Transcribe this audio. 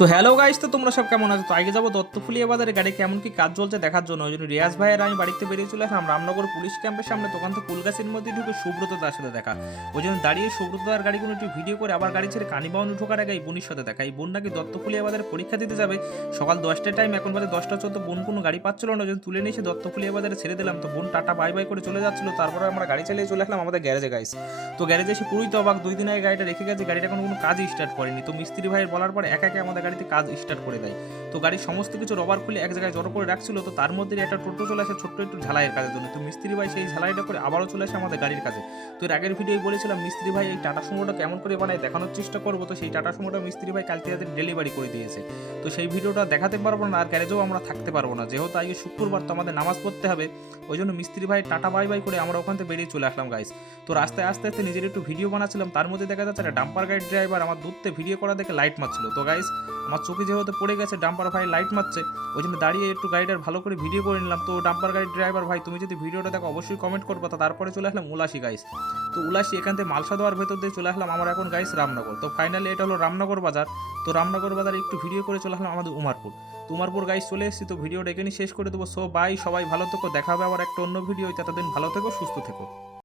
তো hello guys, তো তোমরা সব কেমন আছো? তো আগে যাবো দত্তফুলিয়া বাজারে গাড়ি কেমন কি কাজ চলছে দেখার জন্য। ওই জন্য রিয়াজ ভাইয়ের আমি বাড়িতে বেরিয়ে চলে আসলাম রামনগর পুলিশ ক্যাম্পের সামনে। দোকান থেকে কুলগাছির মধ্যে ঢুকে সুব্রত দার সাথে দেখা। ওই জন্য দাঁড়িয়ে সুব্রত দার গাড়িগুলো একটু ভিডিও করে আবার গাড়ি ছেড়ে কানিবাউন্ড ঢোকার আগে এই বোনের সাথে দেখা। এই বোন নাকি দত্তফুলিয়া বাজারে পরীক্ষা দিতে যাবে সকাল 10টার টাইম, এখন বাজে 10টা 14। বোন কোনো গাড়ি পাচ্ছিল না, ওই জন্য তুলে নিয়ে এসে দত্তফুলিয়া বাজারে ছেড়ে দিলাম। তো বোন টাটা বাই বাই করে চলে যাচ্ছিল, তারপরে আমরা গাড়ি চালিয়ে চলে আসলাম আমাদের গ্যারেজে গাইস। তো গ্যারেজে এসে পুরোই তো অবাক, 2 দিন আগে গাড়িটা রেখে গেছে, গাড়িটা কোনো কাজই স্টার্ট করেনি। তো মিস্ত্রি ভাইয়ের বলার পর একা একা আমাদের গাড়িতে কাজ স্টার্ট করে দেয়। তো গাড়ির সমস্ত কিছু রবার খুলে এক জায়গায় জড়ো করে রাখছিল। তো তার মধ্যে একটা টোটো চলে আসে ছোট্ট একটু ঝালাইয়ের কাজের জন্য। তো মিস্ত্রি ভাই সেই ঝালাইটা করে আবারও চলে আসে আমাদের গাড়ির কাছে। তো এর আগের ভিডিওয় বলেছিলাম মিস্ত্রি ভাই এই টাটা সুমোটা কেমন করে বানায় দেখানোর চেষ্টা করবো। তো সেই টাটা সুমোটা মিস্ত্রি ভাই কালকে রাতে ডেলিভারি করে দিয়েছে। তো সেই ভিডিওটা দেখাতে পারবো না, আর গ্যারেজেও আমরা থাকতে পারবো না, যেহেতু আজকে শুক্রবার, তো আমাদের নামাজ পড়তে হবে। ওই জন্য মিস্ত্রি ভাই টাটা বাই বাই করে আমরা ওখান থেকে বেরিয়ে চলে আসলাম গাইস। তো রাস্তায় আস্তে আস্তে নিজের একটু ভিডিও বানাচ্ছিলাম, তার মধ্যে দেখা যাচ্ছে একটা ডাম্পার গাড়ির ড্রাইভার আমার দূরতে ভিডিও করা দেখে লাইট মারছিল। তো গাইস আমার চোখে যেহেতু পড়ে গেছে ডাম্পার ভাই লাইট মারছে, ওই জন্য দাঁড়িয়ে একটু গাড়িটার ভালো করে ভিডিও করে নিলাম। তো ডাম্পার গাড়ির ড্রাইভার ভাই, তুমি যদি ভিডিওটা দেখো অবশ্যই কমেন্ট করবো। তো তারপরে চলে আসলাম উলাসী গাইস। তো উলাসী এখান থেকে মালসা দেওয়ার ভেতর দিয়ে চলে আসলাম আমরা এখন গাইস রামনগর। তো ফাইনালি এটা হলো রামনগর বাজার। তো রামনগর বাজারে একটু ভিডিও করে চলে আসলাম আমাদের উমারপুর। তো উমারপুর গাইস চলে এসেছি। তো ভিডিওটা এখানেই শেষ করে দেবো। সো বাই, সবাই ভালো থেকো, দেখা হবে আবার একটা অন্য ভিডিও। ততদিন ভালো থেকো, সুস্থ থেকো।